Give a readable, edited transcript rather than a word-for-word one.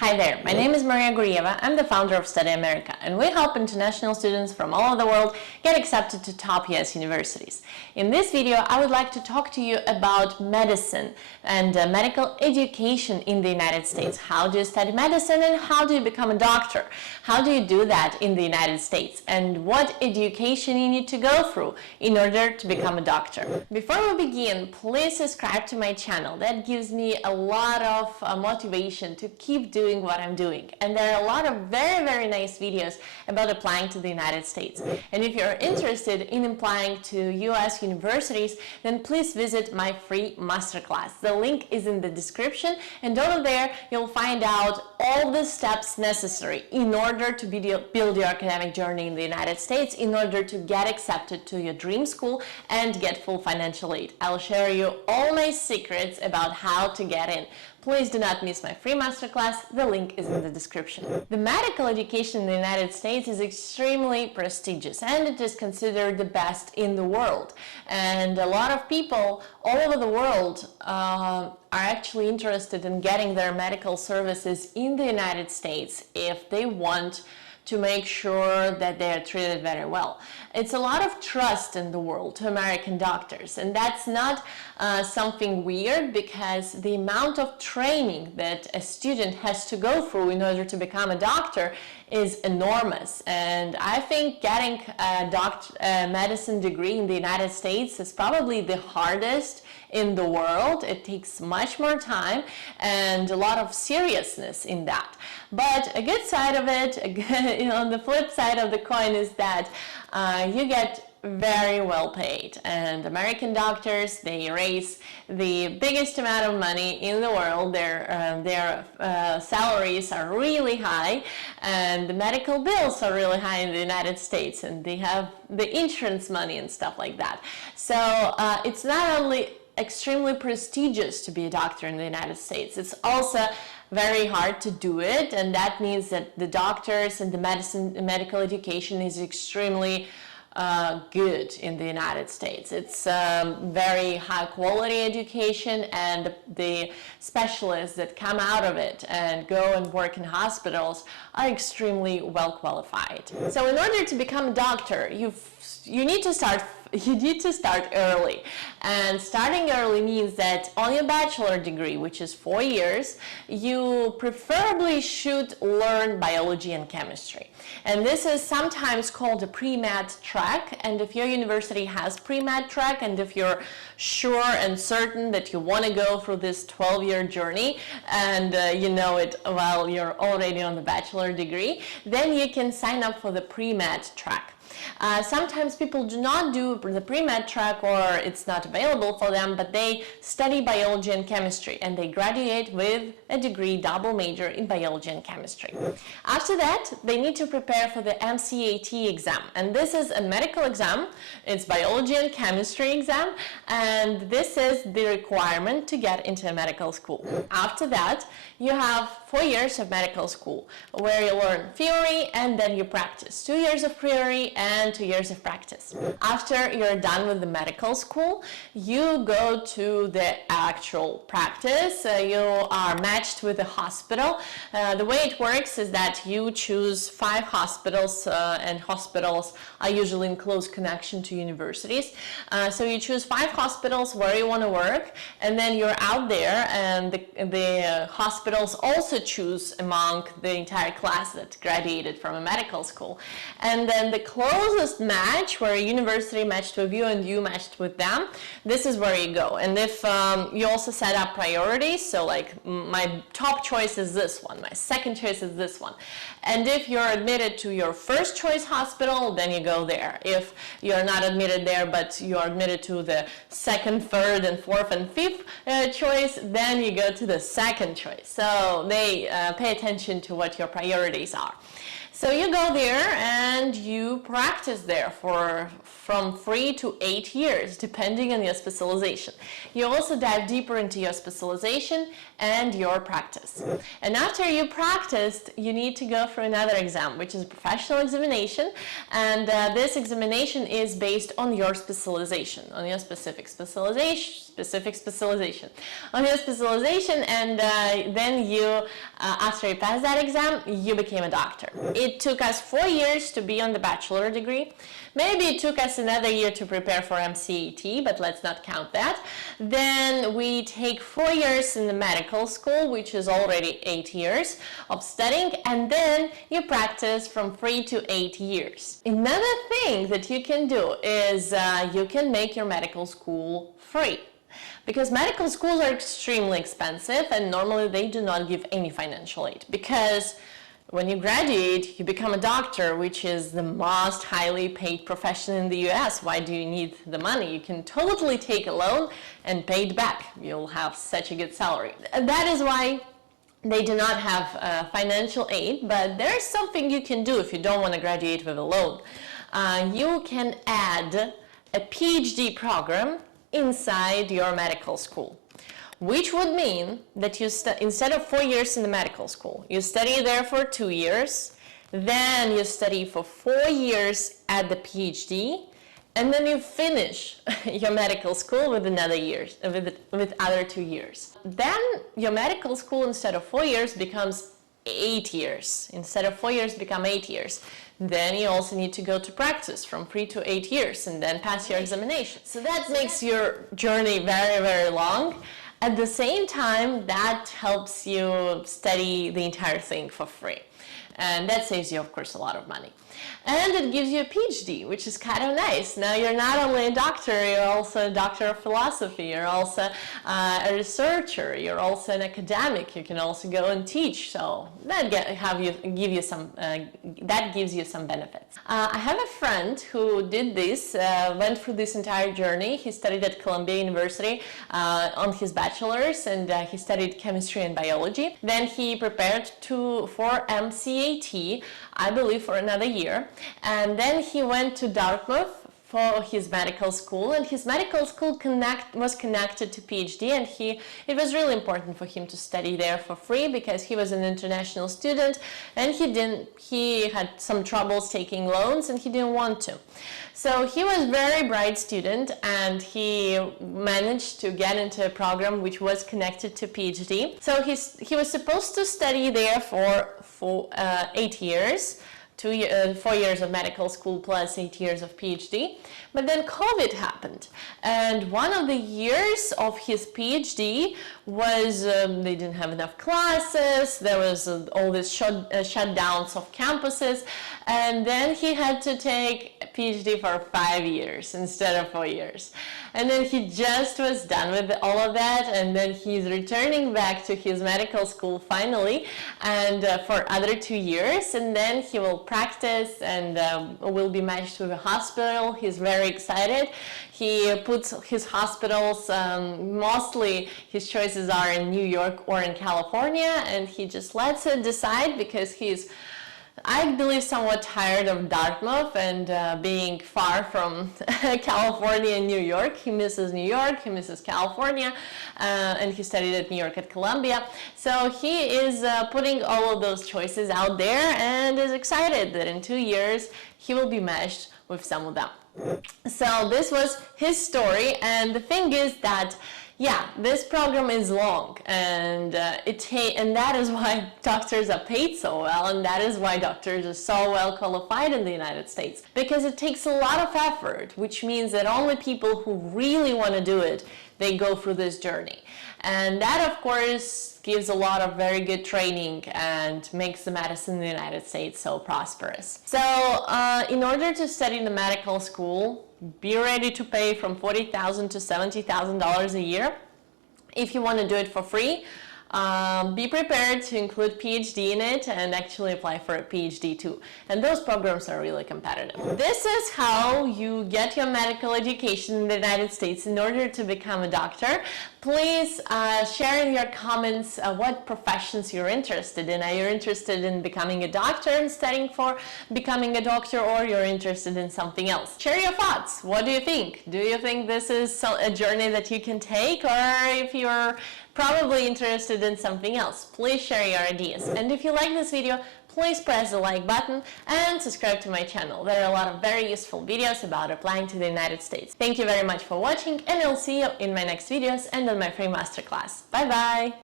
Hi there, my name is Maria Gurieva. I'm the founder of Studyamerica, and we help international students from all over the world get accepted to top US universities. In this video, I would like to talk to you about medicine and medical education in the United States. How do you study medicine and how do you become a doctor? How do you do that in the United States? And what education you need to go through in order to become a doctor? Before we begin, please subscribe to my channel. That gives me a lot of motivation to keep doing what I'm doing. And there are a lot of very nice videos about applying to the United States. And if you're interested in applying to US universities, then please visit my free masterclass. The link is in the description, and over there you'll find out all the steps necessary in order to build your academic journey in the United States, in order to get accepted to your dream school and get full financial aid. I'll share you all my secrets about how to get in. Please do not miss my free masterclass. The link is in the description. The medical education in the United States is extremely prestigious, and it is considered the best in the world. And a lot of people all over the world are actually interested in getting their medical services in the United States if they want to make sure that they are treated very well. It's a lot of trust in the world to American doctors, and that's not something weird, because the amount of training that a student has to go through in order to become a doctor is enormous. And I think getting a medicine degree in the United States is probably the hardest in the world. It takes much more time and a lot of seriousness in that. But a good side of it, on the flip side of the coin, is that you get very well paid, and American doctors, they raise the biggest amount of money in the world. Their salaries are really high, and the medical bills are really high in the United States, and they have the insurance money and stuff like that. So it's not only extremely prestigious to be a doctor in the United States, it's also very hard to do it, and that means that the doctors and the medical education is extremely good in the United States. It's very high quality education, and the specialists that come out of it and go and work in hospitals are extremely well qualified. So in order to become a doctor, you need to start early, and starting early means that on your bachelor degree, which is 4 years, you preferably should learn biology and chemistry. And this is sometimes called a pre-med track, and if your university has pre-med track, and if you're sure and certain that you want to go through this 12-year journey, and you know it while you're already on the bachelor degree, then you can sign up for the pre-med track. Sometimes people do not do the pre-med track, or it's not available for them, but they study biology and chemistry, and they graduate with a degree double major in biology and chemistry. After that, they need to prepare for the MCAT exam, and this is a medical exam. It's biology and chemistry exam, and this is the requirement to get into a medical school. After that, you have 4 years of medical school, where you learn theory and then you practice. 2 years of theory and 2 years of practice. After you're done with the medical school, you go to the actual practice. You are matched with a hospital. The way it works is that you choose 5 hospitals, and hospitals are usually in close connection to universities. So you choose 5 hospitals where you want to work, and then you're out there, and the hospitals also choose among the entire class that graduated from a medical school. And then the closest match, where a university matched with you and you matched with them, this is where you go. And if you also set up priorities, so like my top choice is this one, my second choice is this one. And if you're admitted to your first choice hospital, then you go there. If you're not admitted there, but you're admitted to the second, third, and fourth, and fifth choice, then you go to the second choice. So they pay attention to what your priorities are. So you go there and you practice there from 3 to 8 years, depending on your specialization. You also dive deeper into your specialization and your for practice. And after you practiced, you need to go through another exam, which is a professional examination. And this examination is based on your specialization, on your specific specialization, and then you, after you pass that exam, you became a doctor. It took us 4 years to be on the bachelor degree. Maybe it took us another year to prepare for MCAT, but let's not count that. Then we take 4 years in the medical school, which is already 8 years of studying, and then you practice from 3 to 8 years. Another thing that you can do is you can make your medical school free. Because medical schools are extremely expensive and normally they do not give any financial aid. Because when you graduate, you become a doctor, which is the most highly paid profession in the US. Why do you need the money? You can totally take a loan and pay it back. You'll have such a good salary. That is why they do not have financial aid, but there's something you can do if you don't want to graduate with a loan. You can add a PhD program inside your medical school, which would mean that you instead of 4 years in the medical school, you study there for 2 years, then you study for 4 years at the PhD, and then you finish your medical school with another year, with other 2 years. Then your medical school, instead of 4 years, becomes 8 years. Instead of 4 years, become 8 years. Then you also need to go to practice from 3 to 8 years and then pass your examination. So that makes your journey very, very long. At the same time, that helps you study the entire thing for free. And that saves you, of course, a lot of money. And it gives you a PhD, which is kind of nice. Now you're not only a doctor, you're also a doctor of philosophy, you're also a researcher, you're also an academic, you can also go and teach. So that gives you some benefits. I have a friend who did this, went through this entire journey. He studied at Columbia University on his bachelor's, and he studied chemistry and biology. Then he prepared for MCAT, I believe for another year, and then he went to Dartmouth for his medical school, and his medical school was connected to PhD, and it was really important for him to study there for free because he was an international student and he had some troubles taking loans and he didn't want to. So he was a very bright student and he managed to get into a program which was connected to PhD. So he was supposed to study there for 8 years, 4 years of medical school plus 8 years of PhD. But then COVID happened, and one of the years of his PhD was they didn't have enough classes, there was all these shutdowns of campuses, and then he had to take a PhD for 5 years instead of 4 years. And then he just was done with all of that, and then he's returning back to his medical school finally, and for other 2 years, and then he will practice and will be matched with a hospital. He's very excited. He puts his hospitals, mostly his choices are in New York or in California, and he just lets it decide because he's, I believe, somewhat tired of Dartmouth and being far from California and New York. He misses New York, he misses California, and he studied at New York at Columbia. So he is putting all of those choices out there and is excited that in 2 years he will be matched with some of them. So this was his story, and the thing is that yeah, this program is long, and that is why doctors are paid so well, and that is why doctors are so well qualified in the United States, because it takes a lot of effort, which means that only people who really want to do it, they go through this journey. And that, of course, gives a lot of very good training and makes the medicine in the United States so prosperous. So in order to study in the medical school, be ready to pay from $40,000 to $70,000 a year. If you want to do it for free, be prepared to include PhD in it and actually apply for a PhD too. And those programs are really competitive. This is how you get your medical education in the United States in order to become a doctor. Please share in your comments what professions you're interested in. Are you interested in becoming a doctor and studying for becoming a doctor, or you're interested in something else? Share your thoughts. What do you think? Do you think this is a journey that you can take, or if you're probably interested in something else. Please share your ideas. And if you like this video, please press the like button and subscribe to my channel. There are a lot of very useful videos about applying to the United States. Thank you very much for watching, and I'll see you in my next videos and on my free masterclass. Bye bye!